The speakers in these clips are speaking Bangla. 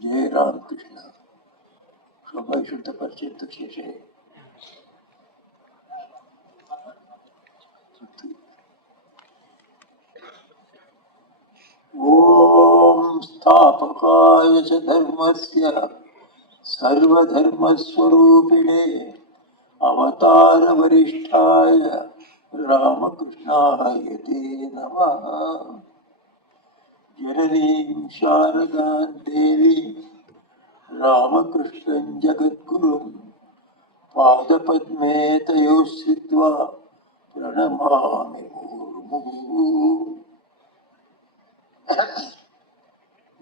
জয় রামকৃষ্ণ। সবাই শুনতে পারছেন তো? শেষে ওম স্থাপকায় চ ধর্মস্য সর্বধর্মস্বরূপিণে अवतार वरिष्ठाय रामकृष्णाय ते नमः। जननीं शारदां देवीं रामकृष्णं जगद्गुरुं पादपद्मे तयोः स्थित्वा प्रणमामि मुहुर्मुहुः।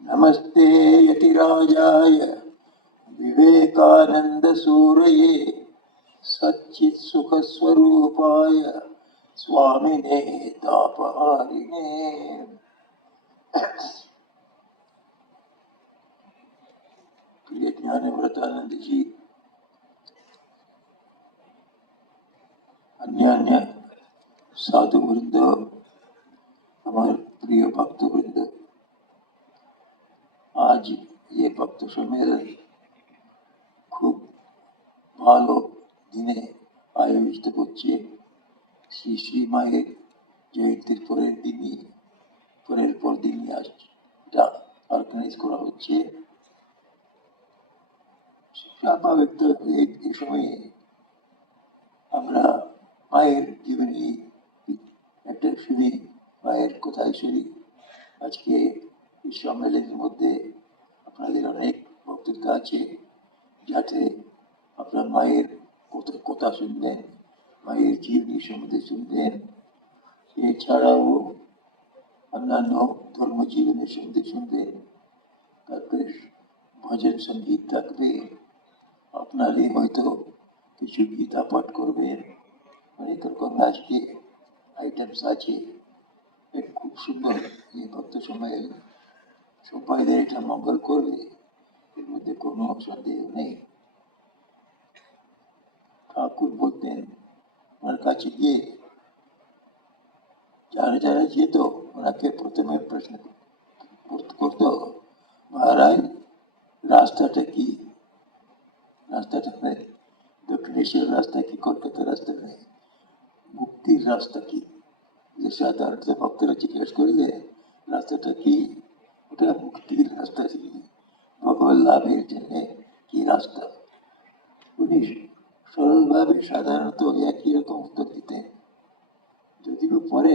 नमस्ते यतिराजाय विवेकानन्दसूरये सच्चित्सुखस्वरूपाय स्वामिने तापहारिणे। प्रिय ज्ञानव्रतानंद जी, अन्य अन्य साधु वृंद, हमारे प्रिय भक्त वृंद, आज ये भक्त सम्मेलन खूब ভালো দিনে আয়োজিত করছে। শ্রী শ্রী মায়ের জয়ন্তীর পরের দিনই আসছে, এটা অর্গানাইজ করা হচ্ছে। স্বাভাবিক এই সময়ে আমরা মায়ের জীবনী একটা শুনি, মায়ের কোথায় শুনি। আজকে এই সম্মেলনের মধ্যে আপনাদের অনেক বক্তৃতা আছে, যাতে আপনার মায়ের কথা শুনবেন, মায়ের জীবনী সম্বন্ধে শুনবেন। এছাড়াও অন্যান্য ধর্মজীবনের সম্বন্ধে শুনবেন। তারপরে ভজন সঙ্গীত থাকবে, আপনারই হয়তো কিছু গীতা পাঠ করবেন। অনেক রকম আজকে আইটেমস আছে, খুব সুন্দর এই ভক্ত সময়ে সবাইদের এটা মঙ্গল করবে, এর মধ্যে কোনো সন্দেহ নেই। ঠাকুর বলতেন, ওনার কাছে গিয়ে যারা যারা যেত ওনাকে প্রথমে প্রশ্ন করতো, মহারাজ রাস্তাটা কি? রাস্তাটা নেই, দক্ষিণেশ্বর রাস্তা কি, কলকাতার রাস্তা নেই, মুক্তির রাস্তা কি? যে সাধারণত ভক্তরা জিজ্ঞেস করলে রাস্তাটা কি, ওটা মুক্তির রাস্তা, ভগবান লাভের জন্য কি রাস্তা। উনি সরলভাবে সাধারণত একই রকম উত্তর দিতেন, যদিও পরে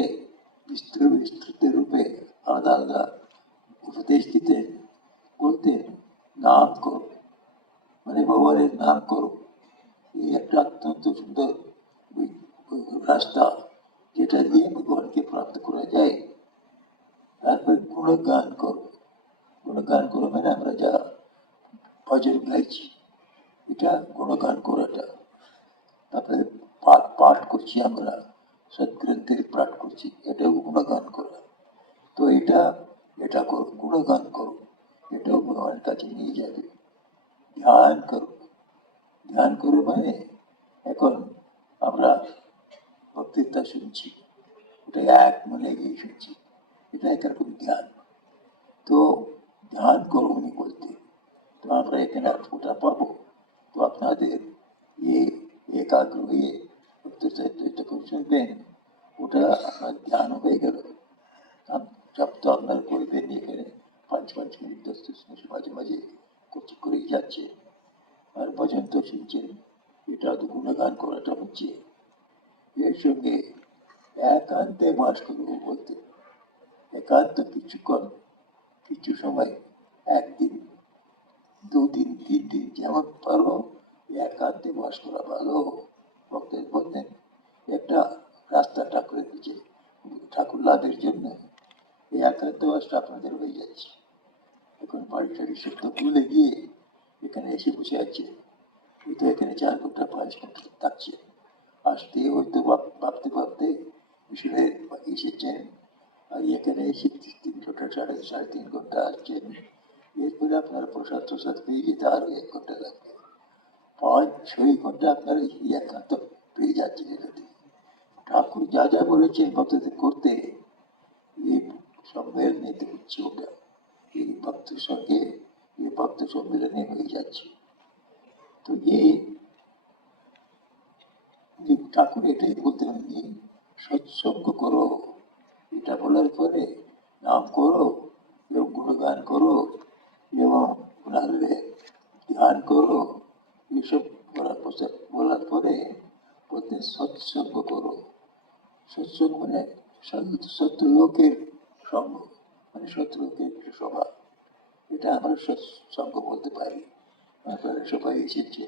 বিস্তৃত রূপে আলাদা আলাদা উপদেশ দিতেন। বলতেন নাম করো, মানে ভগবানের নাম করো, এই একটা অত্যন্ত সুন্দর রাস্তা যেটা দিয়ে ভগবানকে প্রাপ্ত করা যায়। তারপরে গুণগান করো, গুণগান করো মানে আমরা যা ভজন গাইছি এটা গুণগান করাটা। তারপরে পাঠ করছি আমরা, সৎগ্রন্থের পাঠ করছি, এটাও গুণগান করা। তো এটা করো, গুণগান করো, এটাও ভগবানের কাছে নিয়ে যাবে। ধ্যান করো, ধ্যান করো মানে এখন আমরা বক্তৃতা শুনছি, ওটা এক মনে গিয়ে শুনছি, এটা একরকম ধ্যান। তো ধ্যান করো উনি বলতে, তো আমরা এখানে ওটা পাবো। তো আপনাদের একাগ্র হয়ে যখন শুনবেন, ওটা আপনার ধ্যান হয়ে গেল। সব তো আপনার করবেন এখানে 5 মিনিট 10 মিনিট মাঝে মাঝে করেই যাচ্ছে, আর ভজন তো শুনছেন, এটা তো গুণগান করাটা হচ্ছে। এর সঙ্গে একান্তে বাস করবো বলতে, একান্ত কিছুক্ষণ, কিছু সময়, একদিন, 2 দিন 3 দিন যেমন পারো একান্তে বাস করা ভালো। ভক্তের বলতেন একটা রাস্তা ঠাকুরের দিকে, ঠাকুর লাভের জন্য এই একান্ত বাসটা আপনাদের হয়ে যাচ্ছে। এখন বাড়ি টাড়ি সব তো ভুলে গিয়ে এখানে এসে বসে আছে, হয়তো এখানে 4 ঘন্টা 5 ঘন্টা থাকছে, আসতে হয়তো ভাবতে ভাবতে মিশরে এসেছেন, আর এখানে এসে 3 ঘন্টা 3.5 ঘন্টা আসছেন। এরপরে আপনার প্রসাদ প্রসাদ পেয়ে যেতে আরো 1 ঘন্টা লাগবে, 5-6 ঘন্টা আপনার একান্ত পেয়ে যাচ্ছে। ঠাকুর যা যা বলেছেন ভক্তদের করতে, এই সম্মেলনে হচ্ছে ওটা। এই ভক্তের সঙ্গে এই ভক্ত সম্মেলনে হয়ে যাচ্ছে। তো এই যে ঠাকুর এটাই বলতেন যে সৎসঙ্গ করো, এটা বলার পরে নাম করো এবং গুণগান করো এবং ওনার ধ্যান করো, এসব বলার পরে বলতেন সৎসঙ্গ করো। সৎসঙ্গ মানে সত্য লোকের সঙ্গ, মানে সত্য লোকের সভা, এটা আমরা সৎসঙ্গ বলতে পারি। আপনারা সবাই এসেছে,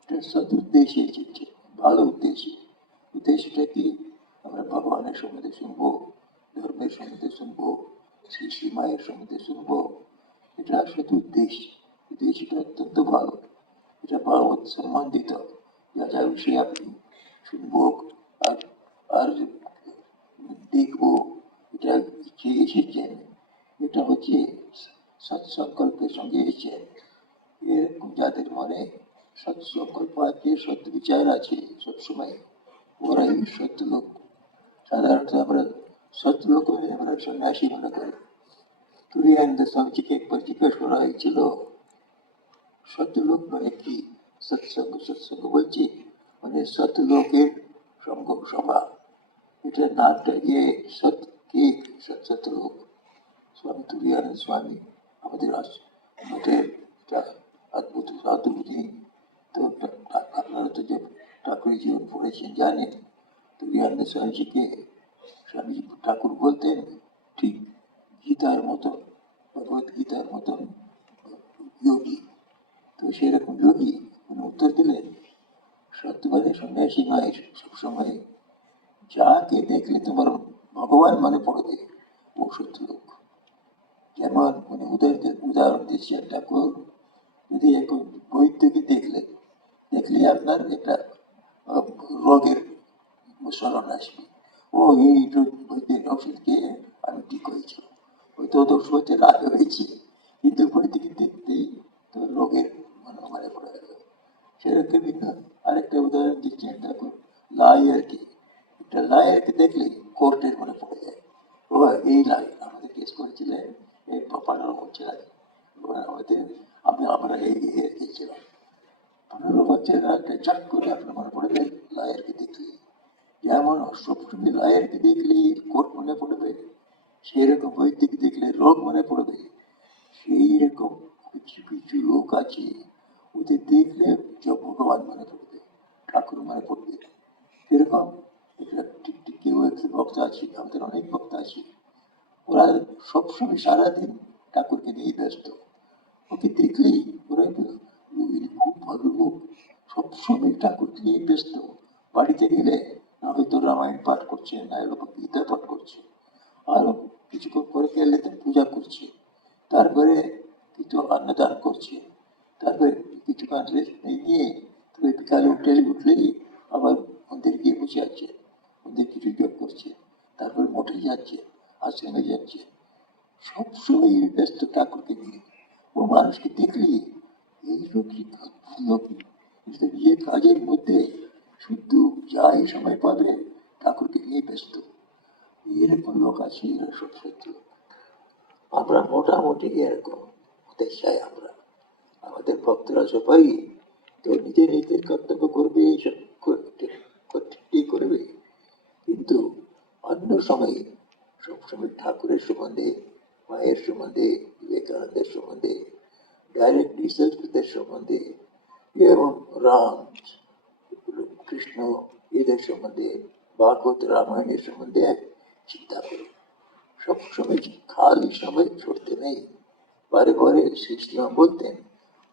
এটা সৎ উদ্দেশ্যে এসেছে, ভালো উদ্দেশ্যে। উদ্দেশ্যটা কি? আমরা ভগবানের সম্বন্ধে শুনবো, ধর্মের সম্বন্ধে শুনবো, শ্রী শ্রী মায়ের সম্বন্ধে শুনবো, এটা শুধু উদ্দেশ্য। উদ্দেশ্যটা অত্যন্ত ভালো, এটা ভগবত সম্বন্ধিত, যা যা বিষয়ে আপনি শুনবো আর আর দেখবো, এটা যে এসেছেন, এটা হচ্ছে সৎসংকল্পের সঙ্গে এসেছেন। এরকম যাদের মনে সৎসংকল্প আছে, সৎ বিচার আছে সবসময়, ওরাই সত্য লোক। সাধারণত আমরা সত্য লোক হলে আমরা সন্ন্যাসী মনে করি। তুরিয়ানন্দ স্বামীজিকে একবার জিজ্ঞেস করা হয়েছিল, সত্য লোক মানে কি? সৎসঙ্গ, সৎসঙ্গ বলছি মানে সৎ লোকের সঙ্গ সভা, এটা নামটা গিয়ে সৎ কে? সৎ লোক। স্বামী তুরিয়ানন্দ স্বামী আমাদের মঠের অদ্ভুত সাধুবুদ্ধি। তো আপনারা তো যে ঠাকুরের জীবন পড়েছেন জানেন, তুরিয়ানন্দ স্বামীজিকে স্বামী ঠাকুর বলতেন ঠিক গীতার মতন, ভগবত গীতার মতন যোগী। তো সেরকম যোগী উনি উত্তর দিলেন, সত্যবাদী সন্ন্যাসী নয়, সবসময় যাকে দেখলে তোমার ভগবান মনে পড়বে ও সত্য লোক। যেমন উনি উদাহরণ দিচ্ছেন ঠাকুর, যদি এখন বৈদ্যকে দেখলে আপনার একটা রোগের স্মরণ আসবে, ও এই বৈদ্যের ওষুধ খেয়ে আমি ঠিক হয়েছি, হয়তো ওষুধ হতে রাগ হয়েছি, কিন্তু বৈদ্যকে দেখতেই তো রোগের মনে পড়ে গেল। সেরকম আরেকটা উদাহরণ দিচ্ছেন ঠাকুর, লাইয়ারকে। একটা লাইয়ারকে দেখলে কোর্টের মনে পড়ে যায়, ও এই লাই আমাদের কেস করেছিলেন, এই 15 বছর আগে আমাদের, আমরা এই খেয়েছিলাম। 15 বছর আগে চাট করে আপনার মনে পড়ে যায় লাইয়ারকে দেখলে। যেমন সবসময় লাইয়ারকে দেখলে কোর্ট মনে পড়বে, সেরকম বৈদ্যকে দেখলে রোগ মনে পড়বে। সেই রকম কিছু কিছু লোক আছে, ওদের দেখলে ভগবান মনে পড়বে, ঠাকুর মনে পড়বে। এরকম ঠিক কেউ একটি ভক্ত আছে, আমাদের অনেক ভক্ত আছে, ওরা সবসময় সারাদিন ঠাকুরকে নিয়ে ব্যস্ত। ওকে দেখলেই ওরা খুব ভালো লোক, সবসময় ঠাকুরকে নিয়ে ব্যস্ত। বাড়িতে গেলে হয়তো রামায়ণ পাঠ করছে, না গীতা পাঠ করছে, আরো কিছুক্ষণ পরে গেলে তো পূজা করছে, তারপরে কিছু অন্নদান করছে, তারপরে কিছুক্ষণ রেস্ট নিয়ে তবে বিকালে উঠলেই আবার মন্দির গিয়ে বসে আছে, মন্দির কিছু যোগ করছে, তারপরে মঠে যাচ্ছে, আশ্রমে যাচ্ছে, সবসময় ব্যস্ত ঠাকুরকে নিয়ে। ও মানুষকে দেখলে এই লোক যে কাজের মধ্যে শুধু যাই সময় পাবে ঠাকুরকে নিয়ে ব্যস্ত। এরকম লোক আছে, এরা সব সত্য। আমরা মোটামুটি এরকম হতে চাই। আমরা আমাদের ভক্তরা সবাই তো নিজের কর্তব্য করবে, এইসব ঠিক করবে, কিন্তু অন্য সময়ে সবসময় ঠাকুরের সম্বন্ধে, মায়ের সম্বন্ধে, বিবেকানন্দের সম্বন্ধে, ডাইরেক্ট রিসার্চদের সম্বন্ধে এবং রাম, কৃষ্ণ, এদের সম্বন্ধে, ভাগবত রামায়ণের সম্বন্ধে চিন্তা করে সবসময় খালি সময় ছুটতে নেই। বারে বারে শ্রীরাম বলতেন,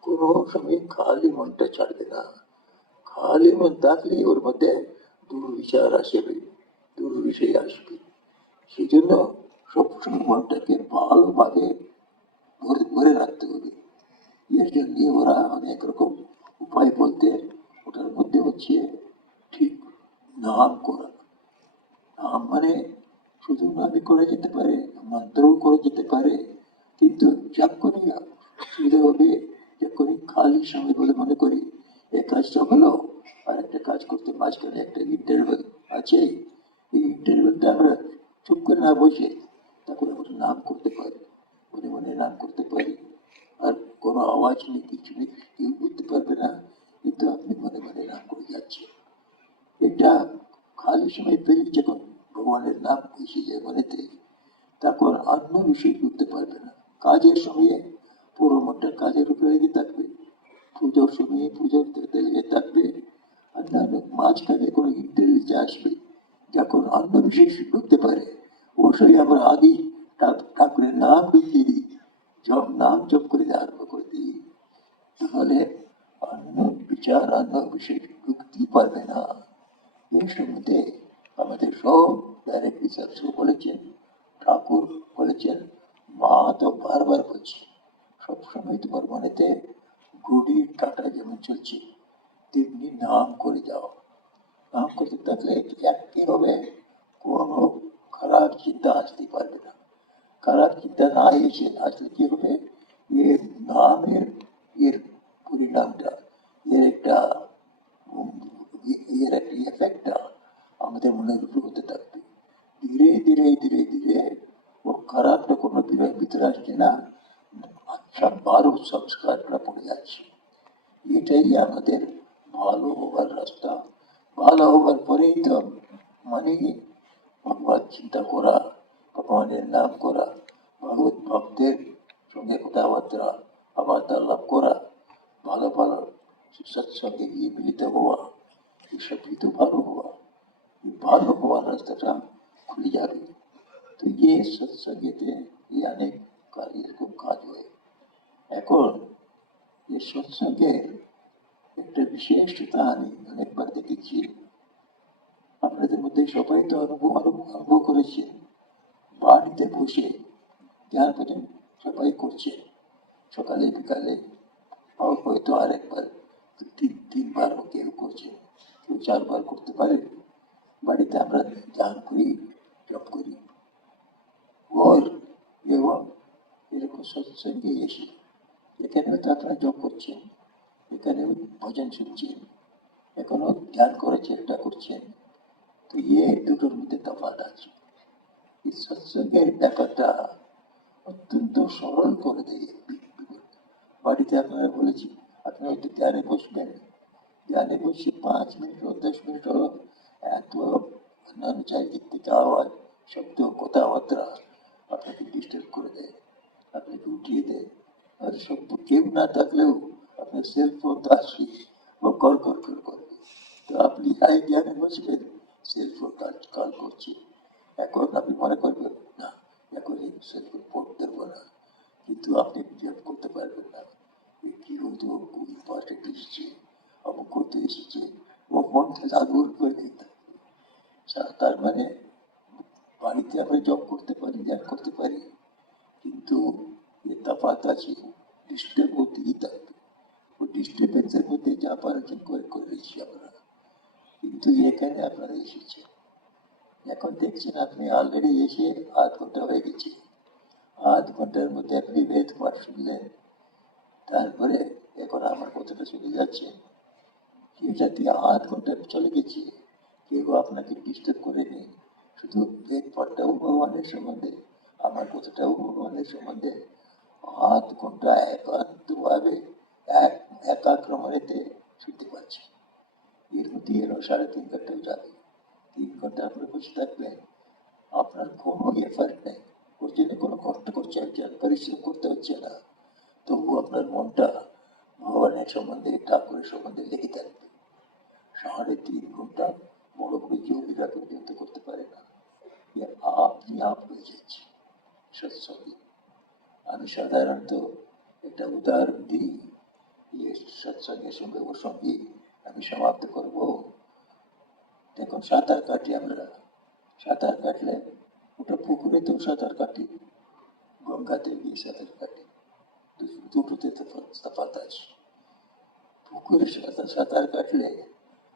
কোনো সময় খালি মনটা ছাড়বে না। খালি মন থাকলে ওর মধ্যে দুর্বিচার আসবে, দুর্বিষয় আসবে। সেই জন্য সবসময় মনটাকে ভালোভাবে ভরে রাখতে হবে। এর জন্য ওরা অনেক রকম উপায় বলতেন, ওটার মধ্যে হচ্ছে ঠিক নাম করা। নাম মানে শুধু নামই করে যেতে পারে, মন্ত্রও করে যেতে পারে, কিন্তু যখনই সুবিধা হবে, যখনই খালি সময় বলে মনে করি এই কাজটা হলো, আর একটা কাজ করতে মাঝখানে একটা ইন্টারভেল আছে, এই ইন্টারভেলটা আমরা চুপ করে না বসে তারপরে আমরা নাম করতে পারি, মনে মনে নাম করতে পারি। আর কোনো কোনো আওয়াজ নেই, কিছু নেই, কেউ বুঝতে পারবে না, কিন্তু আপনি মনে মনে নাম করে যাচ্ছেন। এটা খালি সময় পেলে যখন ভগবানের নাম এসে যায় মনেতে, তখন অন্য বিষয় করতে পারবে না। কাজের সময়ে পুরো মনটা কাজের উপরে লেগে থাকবে, পুজোর সময়ে পুজোর লেগে থাকবে, অন্যান্য মাঝখানে কোনো ইন্টারভিউতে আসবে, যখন অন্য বিষয় ঢুকতে পারে ওর সঙ্গে আমরা আগেই ঠাকুরের নাম ঢুকিয়ে দিই, নাম জপ করে আরম্ভ করে দিই, তাহলে অন্য বিচার অন্য বিষয় ঢুকতেই পারবে না। এই সম্বন্ধে আমাদের সব ডাইরেক্ট রিসার্চ বলেছেন, ঠাকুর বলেছেন, মা তো বারবার বলছে, সবসময় তোমার মনেতে ঘড়ির কাঁটা যেমন চলছে তেমনি নাম করে যাও। নাম করতে থাকলে কি হবে, কোনো খারাপ চিন্তা আসতে পারবে না। খারাপ চিন্তা না এসে আসলে কি হবে, এর নামের এর পরিণামটা, এর একটা এর একটা এফেক্টটা আমাদের মনের উপর হতে থাকবে। ধীরে ধীরে ধীরে ধীরে ও খারাপটা কোনো ভিতরে আসছে না, আচ্ছা ভালো সংস্কারটা পড়ে যাচ্ছে। এটাই আমাদের ভালো হবার রাস্তা। ভালো হবার পরেই তো মানে ভগবান চিন্তা করা, ভগবানের নাম করা, ভগবত ভক্তের সঙ্গে কথাবার্তা বার্তালাপ করা, ভালো ভালো সৎসঙ্গে গিয়ে মিলিত হওয়া, এসবই তো ভালো হওয়া। ভালো হওয়ার রাস্তাটা খুলে যাবে। তো সৎসঙ্গেতে অনেক এরকম কাজ হয়। এখন এই সৎসঙ্গের একটা বিশেষতা আমি অনেকবার দেখেছি, আপনাদের মধ্যে সবাই তো অনুভব করেছেন, বাড়িতে বসে ধ্যান ভজন সবাই করছে, সকালে বিকালে, হয়তো আরেকবার তিনবার কেউ করছে, কেউ 4 বার করতে পারে। বাড়িতে আমরা ধ্যান করি, জপ করি, ওর এবং এরকম সৎসঙ্গে এসে এখানেও তো আপনারা জপ করছেন, এখানেও ভজন শুনছেন, এখনো ধ্যান করে চেষ্টা করছেন। তো দুটোর মধ্যে তফাৎ আছে। এই সৎসঙ্গের ব্যাপারটা অত্যন্ত সরল করে দেয়। বাড়িতে আপনারা বলেছি, আপনি হয়তো ধ্যানে বসবেন, ধ্যানে বসে 5 মিনিট হোক 10 মিনিট হোক, এত অন্যান্য চারিদিক থেকে আওয়াজ, শব্দ, কথাবার্তা আপনাকে ডিস্টার্ব করে দেয়, আপনাকে উঠিয়ে দেয়। আর শব্দ কেউ না থাকলেও আপনার সেলফোন তো আসবে ও কল করবে, তো আপনি জ্ঞানে বসবেন, সেলফোন কল করছে, এখন আপনি মনে করবেন না এখন এই সেলফোন পড়তে দেবো না, কিন্তু আপনি জব করতে পারবেন না। কি হয়তো খুব ইম্পর্টেন্ট এসেছে, অমুক করতে এসেছে, ও মনটা জাগর করে দিতে। তার মানে বাড়িতে আমরা জব করতে পারি, ধ্যান করতে পারি, কিন্তু তফাৎ আছে, ডিস্টার্ব হতেই থাকবে। ও ডিস্টার্বেন্সের মধ্যে যা পারছেন করে দিচ্ছি আমরা। কিন্তু এখানে আপনারা এসেছেন, এখন দেখছেন আপনি অলরেডি এসে 8 ঘন্টা হয়ে গেছে। 8 ঘন্টার মধ্যে আপনি বেদ পাঠ শুনলেন, তারপরে এখন আমার কথাটা শুনে যাচ্ছে, এটাতে 8 ঘন্টা চলে গেছে, কেউ আপনাকে ডিস্টার্ব করেনি। শুধু বেদ পাঠটাও ভগবানের সম্বন্ধে, আমার কথাটাও ভগবানের সম্বন্ধে 8 ঘন্টা একান্তভাবে একাগ্রমনেতে শুনতে পাচ্ছি। এর মধ্যে এরও 3.5 ঘন্টাও যাবে। 3 ঘন্টা আপনি বসে থাকবেন, আপনার কোনো এফার্ট নেই, ওর জন্য কোনো কষ্ট করছে হচ্ছে না, পরিশ্রম করতে হচ্ছে না, তবু আপনার মনটা ভগবানের সম্বন্ধে, ঠাকুরের সম্বন্ধে লেগে থাকবে। 3.5 ঘন্টা বড় বড় যোগীরা পর্যন্ত করতে পারে না, আপনি আপ হয়ে যাচ্ছে সৎসঙ্গে। আমি সাধারণত একটা উদাহরণ দিই, সৎসঙ্গের সঙ্গে ওর সঙ্গে আমি সমাপ্ত করবো। দেখুন সাঁতার কাটি আমরা, সাঁতার কাটলে ওটা পুকুরেতেও সাঁতার কাটি, গঙ্গাতে গিয়ে সাঁতার কাটি, দুটোতে তফাৎ আছে। পুকুরে সাঁতার কাটলে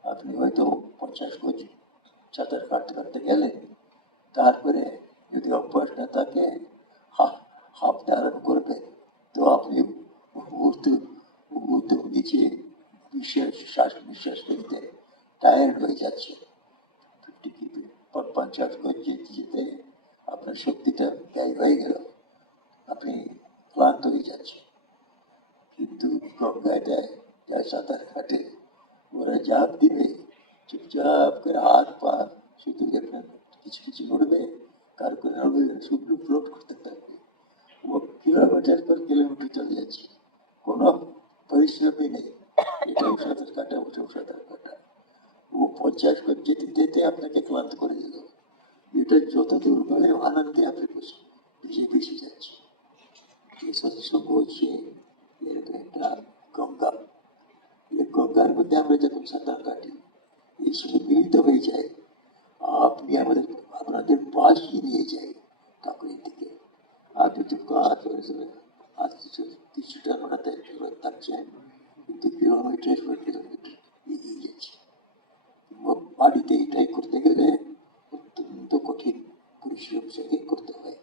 আপনি হয়তো 50 গজ সাঁতার কাটতে কাটতে গেলেন, তারপরে যদি অভ্যাস না থাকে হাঁপতে আরম্ভ করবেন, তো আপনি নিচে শ্বাস নিঃশ্বাস ফেলতে টায়ার্ড হয়ে যাচ্ছে। 50 গজ যেতে যেতে আপনার শক্তিটা ব্যয় হয়ে গেল, আপনি ক্লান্ত হয়ে যাচ্ছেন। গঙ্গায় দেয়, যায় সাঁতার কাটে, ওরা ঝাঁপ দিবে, চুপচাপ করে হাত পা শুধু আপনার কিছু কিছু নড়বে, কার করে নড়বে, শুধু ফ্লোট করতে থাকবে। ও কিলোমিটার পর কিলোমিটার চলে যাচ্ছে, কোনো পরিশ্রমই নেই। এটাও সাঁতার কাটা, ওটাও সাঁতার কাটা। ও 50 করে যেতে যেতে আপনাকে ক্লান্ত করে দিল। এটা যত দূর গেলে আনন্দে আপনি বেশি বেশি যাচ্ছে। এই সৎসঙ্গ হচ্ছে এরকম একটা গঙ্গা। এই গঙ্গার মধ্যে আমরা যখন সাঁতার কাটি, এই সময় মিলিত হয়ে যায়, আপনি আপনাদের পাশিয়ে নিয়ে যায় ঠাকুরের দিকে। আপনি তো কাজ কিছুটা ওনাতে থাকছেন, কিন্তু কিলোমিটার পর কিলোমিটার এগিয়ে যাচ্ছে। বাড়িতে এটাই করতে গেলে অত্যন্ত কঠিন পরিশ্রম থেকে করতে হয়।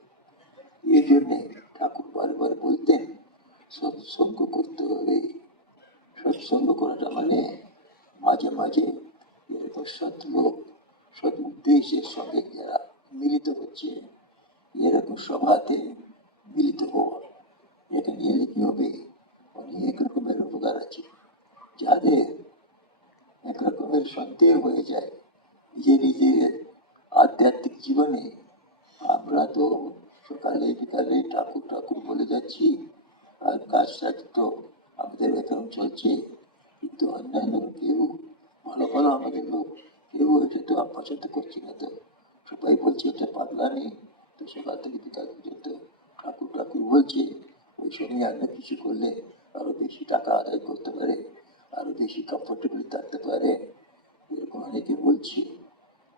এই জন্যে ঠাকুর বারবার বলতেন সৎসঙ্গ করতে হবে। সৎসঙ্গ করাটা মানে মাঝে মাঝে এরকম সৎ লোক, সৎ উদ্দেশ্যের সঙ্গে যারা মিলিত হচ্ছে, এরকম সভাতে মিলিত হওয়া। এখানে এলে কি হবে, অনেক রকমের উপকার আছে। যাদের এক রকমের সন্দেহ হয়ে যায় নিজের আধ্যাত্মিক জীবনে, আমরা তো সকালে বিকালে ঠাকুর ঠাকুর বলে যাচ্ছি, আর কাজ টাজ তো আমাদের এখন চলছে, কিন্তু অন্যান্য কেউ ভালো ভালো আমাদের লোক কেউ এটা তো পছন্দ করছি না। তো সবাই বলছে এটা পাগলামি, তো সকাল থেকে বিকাল পর্যন্ত ঠাকুর ঠাকুর বলছে। ওই সময় অন্য কিছু করলে আরো বেশি টাকা আদায় করতে পারে, আরো বেশি কমফোর্টেবল থাকতে পারে, এরকম অনেকে বলছে।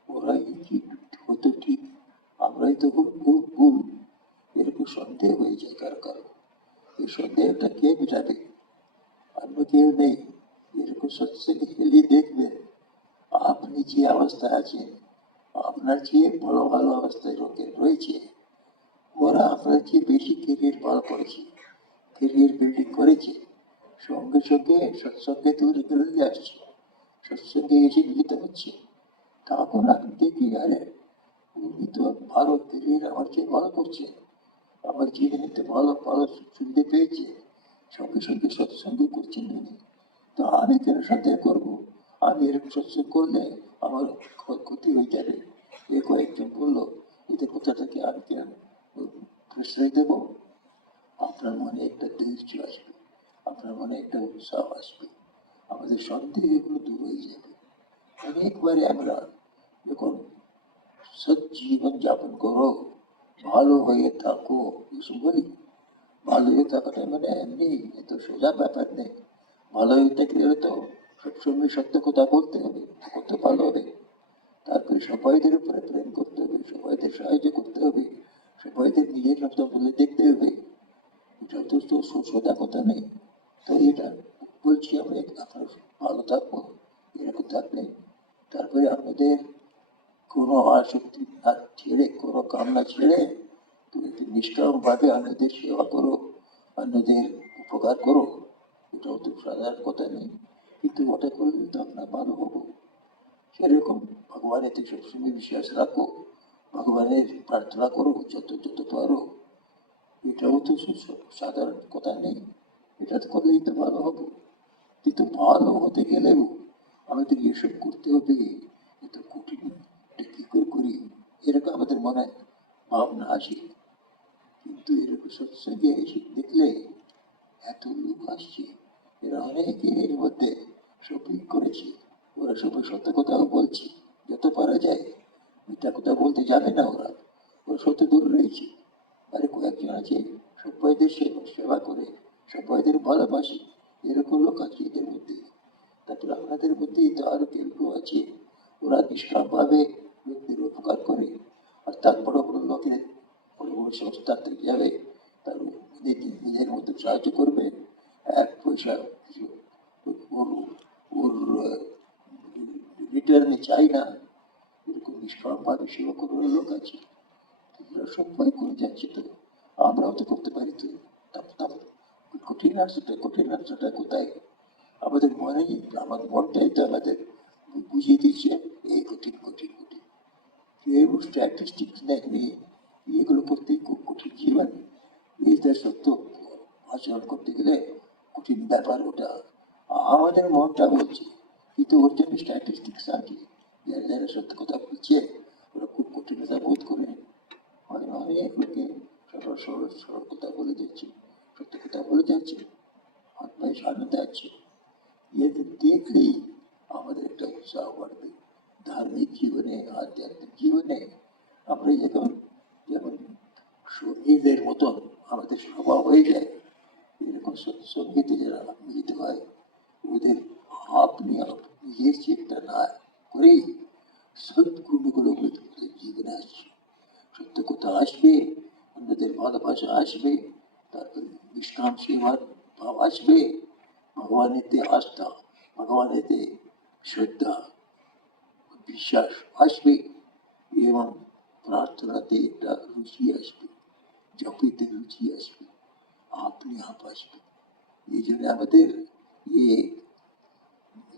ওরাই কি হতো ঠিক, আমরাই তো ভুল। এরকম সন্দেহ হয়ে যায় কারো কারো। এই সন্দেহটা কে মেটাবে? অন্য কেউ নেই। এরকম সৎসঙ্গে গেলে দেখবেন আপনি যে অবস্থায় আছেন, আপনার চেয়ে বড় ভালো অবস্থায় লোকের রয়েছে, ওরা আপনার চেয়ে বেশি কেরিয়ার ভালো করেছে, কেরিয়ার বিল্ডিং করেছে। সঙ্গে সঙ্গে সৎসঙ্গে তৈরি করে আসছে, সৎসঙ্গে এসে মিলিত হচ্ছে। তখন আপনি দেখি আরে উনি তো ভালো কেরিয়ার আমার চেয়ে ভালো করছে, আমার জীবনে তো ভালো ভালো সুবিধে পেয়েছে, সঙ্গে সঙ্গে সৎসঙ্গ করছেন উনি। তো আমি কেন সন্দেহ করবো? আমি এরকম সৎসঙ্গ করলে আমার ক্ষতি হয়ে যাবে। এ কয়েকজন বললো, এদের কথাটাকে আমি কেন প্রশ্রয় দেবো? আপনার মনে একটা ধৈর্য আসবে, আপনার মনে একটা উৎসাহ আসবে, আমাদের সন্দেহ এগুলো দূর হয়ে যাবে। অনেকবারে আমরা যখন সৎ জীবন যাপন করো, ভালো হয়ে থাকো, এসব বলি। ভালো হয়ে থাকাটা মানে এমনি এত সোজা ব্যাপার নেই। ভালো হয়ে থাকলে তো সবসময় সত্য কথা বলতে হবে, কত ভালো হবে। তারপরে সবাইদের উপরে প্রেম করতে হবে, সবাইদের সাহায্য করতে হবে, সবাইদের নিজের মতো বলে দেখতে হবে। এটা তো সোজা কথা নেই। তো এটা বলছি আমরা আপনার ভালো থাকবো, এরকম থাকলে তারপরে আপনাদের কোনো আসক্তি না ছেড়ে, কোনো কামনা ছেড়ে তুমি নিষ্কামভাবে অন্যদের সেবা করো, অন্যদের উপকার করো। এটাও তো সাধারণ কথা নেই, কিন্তু ওটা করলে তো আপনার ভালো হবো। সেরকম ভগবানেতে সবসময় বিশ্বাস রাখো, ভগবানের প্রার্থনা করো যত যত পারো। এটাও তো সাধারণ কথা নেই, এটা তো করলেই তো ভালো হবো। কিন্তু ভালো হতে গেলেও আমাদের এসব করতে হবে, এত কঠিন, কি করে করি, এরকম আমাদের মনে ভাবনা আসে। কিন্তু এরকম সৎসঙ্গে এসে দেখলে এত লোক আসছে, এরা অনেকে এর মধ্যে শপিং করেছে, ওরা সবাই সত্য কথাও বলছে, যত পারা যায়। মিথ্যা কথা বলতে যাবে না ওরা, ওরা সত্য দূর রয়েছে। আরে কয়েকজন আছে সবাইদের সেবা করে, সবাইদের ভালোবাসে, এরকম লোক আছে এদের মধ্যে। তারপরে আপনাদের মধ্যেই তো আরো কেউ কেউ আছে, ওরা নিষ্কামভাবে লোকদের উপকার করে। আর তার বড় বড় লোকের বড় বড় সংস্থাতে যাবে, তার নিজের মধ্যে সাহায্য করবে, এক পয়সা কিছু ওর ওর রিটার্নে চাই না, এরকম নিষ্কামভাবে সেবা করার লোক আছে। সবাই করে যাচ্ছে, তো আমরাও তো করতে পারি। তো কঠিন আনসারটা কোথায়? আমাদের মনেই, আমার মনটাই তো আমাদের বুঝিয়ে দিচ্ছে এই কঠিন কঠিন কঠিন। কেউ স্ট্যাটিস্টিক্স নেয়নি, এগুলো করতেই খুব কঠিন জীবন। এই তার সত্য আচরণ করতে গেলে কঠিন ব্যাপার ওটা। আমাদের মনটা বলছে, কিন্তু ওর জন্য স্ট্যাটিস্টিক্স আছে, যারা যারা সত্য কথা বলছে ওরা খুব কঠিনতা বোধ করে অনেক লোকে সরল সরল সরল কথা বলে যাচ্ছে, সত্য কথা বলে যাচ্ছে, হাত পায়ে সামনে আছে। এদের দেখলেই আমাদের একটা উৎসাহ বাড়বে ধার্মিক জীবনে, আধ্যাত্মিক জীবনে। আমরা যেমন যেমন সঙ্গীতের মতন আমাদের স্বভাব হয়ে যায়, এরকম সঙ্গীতে যারা মিলিত হয় ওদের আপনি নিজের চিন্তা না করেই সৎগুণগুলো জীবনে আসছে, সত্য কথা আসবে, অন্যদের ভালোবাসা আসবে, তারপরে নিষ্কাম সেবার ভাব আসবে, ভগবানেতে আস্থা, ভগবানেতে শ্রদ্ধা, বিশ্বাস আসবে, এবং প্রার্থনাতে একটা রুচি আসবে, জপিতে রুচি আসবে, আপনি আপ আসবে। এই জন্য আমাদের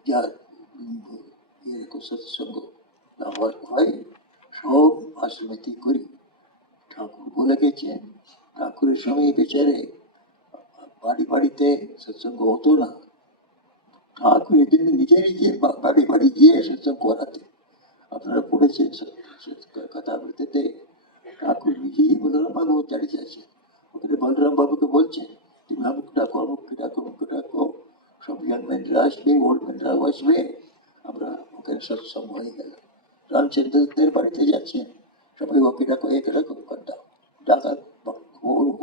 যার এরকম সৎসঙ্গ ব্যবহার হয় সব আশ্রমেতে করি। ঠাকুর বলে গেছেন, ঠাকুরের সময় বেচারে বাড়ি বাড়িতে সৎসঙ্গ হতো না, ঠাকুর এদিন নিজে নিজে বাড়ি বাড়ি গিয়ে সৎসঙ্গ করাতে। আপনারা পড়েছেন কথা বলতে, ঠাকুর নিজেই বলরাম বাবু দাঁড়িয়ে আছে, ওখানে বলরাম বাবুকে বলছেন তুমি অমুকটা ডাকো, অমুককে ডাকো, অমুককে ডাকো, সব ইয়াং ম্যানরা আসবে, ওল্ড ম্যানরাও আসবে, আমরা ওখানে সৎসঙ্গ হয়ে গেল। রামচন্দ্রদের বাড়িতে যাচ্ছেন, সবাই ওকে ডাকো, একে ডাকো, ওখানটা ডাকার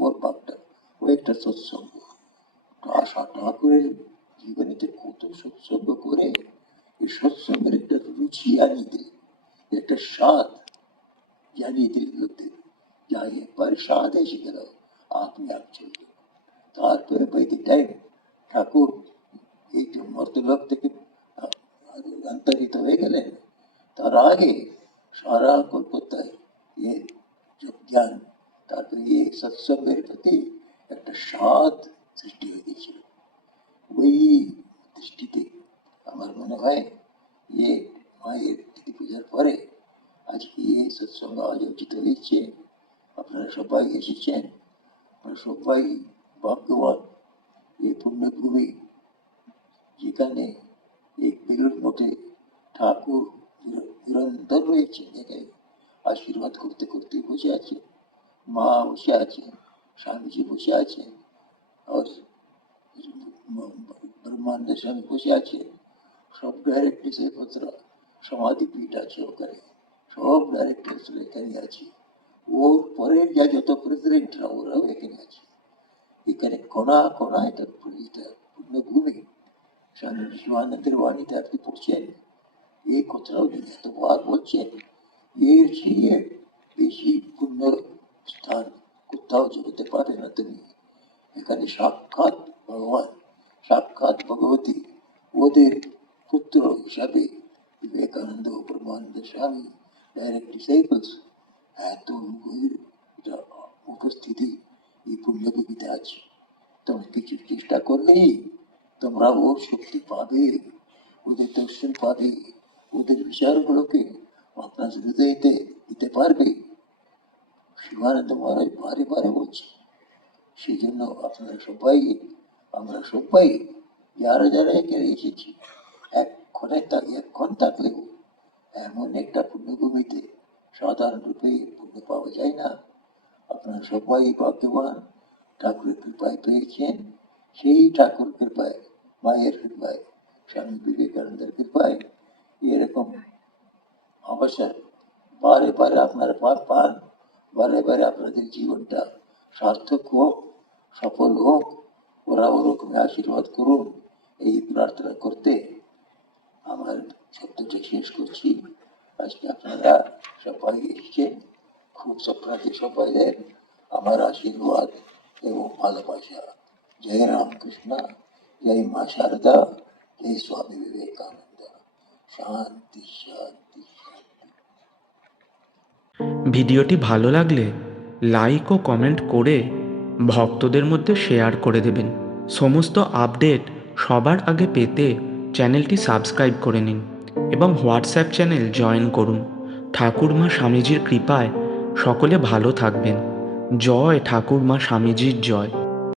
ওর বাপটা, ও একটা সৎসঙ্গ। আশা ঠাকুরের জীবনীতে কত সৎসঙ্গ করে এই সৎসঙ্গের একটা রুচি আনিয়ে দিল, একটা স্বাদ জানিয়ে দিল লোকদের, যা একবার স্বাদ এসে গেল আপনি আপ চলবে। তারপরে বৈদিক টাইম ঠাকুর এই মর্তলোক থেকে অন্তরিত হয়ে গেলেন, তার আগে সারা কলকাতায় এর জ্ঞান, তারপরে এই সৎসঙ্গের প্রতি একটা স্বাদ সৃষ্টি হয়ে গেছিল। ওই দৃষ্টিতে আমার মনে হয় মায়ের তিথি পূজার পরে আজকে এই সৎসঙ্গ আয়োজিত হয়েছে, আপনারা সবাই এসেছেন, আপনারা সবাই ভাগ্যবান। এই পুণ্যভূমি যেখানে এই বেলুর মঠে ঠাকুর নিরন্তর রয়েছে, এখানে আশীর্বাদ করতে করতে বসে আছে, মা বসে আছে, স্বামীজি বসে আছে, আর ব্রহ্মানন্দ স্বামী বসে আছে, সব ডাইরেক্টর্স সমাধিপীঠ আছে ওখানে, সব ডাইরেক্টর্স এখানে আছে, ওর পরের যা যত প্রেসিডেন্টরা ওরাও এখানে আছে। এখানে কোনা কোনা এটা পুণ্যভূমি। স্বামী বিবেকানন্দের বাণীতে আপনি পড়ছেন, এই কথাটাও এতবার বলছেন, এর চেয়ে বেশি পুণ্য স্থান কোথাও জগতে পাবে না তুমি। এখানে সাক্ষাৎ ভগবান, সাক্ষাৎ ভগবতী, ওদের পুত্র হিসাবে বিবেকানন্দ, ব্রহ্মানন্দ স্বামী, ডাইরেক্ট ডিসাইপলস, এত উপস্থিতি এই পুণ্যভূমিতে আছে। তোমরা কিছু চেষ্টা করলেই তোমরা ওর শক্তি পাবে, ওদের দর্শন পাবে, ওদের বিচারগুলোকে আপনার হৃদয়তে দিতে পারবে। শিবানন্দ মহারাজ বারে বারে বলছে, সেই জন্য আপনারা সবাই, আমরা সবাই যারা যারা এখানে এসেছি এক্ষণ থাকলেও এমন একটা পুণ্যভূমিতে সাধারণ রূপে পুণ্য পাওয়া যায় না। আপনারা সবাই ভাগ্যবান, ঠাকুরের কৃপায় পেয়েছেন, সেই ঠাকুর কৃপায়, মায়ের কৃপায়, স্বামী বিবেকানন্দের কৃপায় এরকম অবসর বারে বারে আপনারা পান, বারে বারে আপনাদের জীবনটা সার্থক হোক, সফল হোক, ওরা ওরকম আশীর্বাদ করুন, এই প্রার্থনা করতে আমার শব্দটা শেষ করছি। আজকে আপনারা সবাই এসেছেন, খুব আপনাদের সবাইদের আমার আশীর্বাদ এবং ভালোবাসা। জয় রামকৃষ্ণ, জয় মা শারদা, জয় স্বামী বিবেকানন্দ। শান্তি শান্তি। ভিডিওটি ভালো লাগলে লাইক ও কমেন্ট করে ভক্তদের মধ্যে শেয়ার করে দেবেন। সমস্ত আপডেট সবার আগে পেতে চ্যানেলটি সাবস্ক্রাইব করে নিন এবং হোয়াটসঅ্যাপ চ্যানেল জয়েন করুন। ঠাকুরমা স্বামীজির কৃপায় সকলে ভালো থাকবেন। জয় ঠাকুরমা স্বামীজির জয়।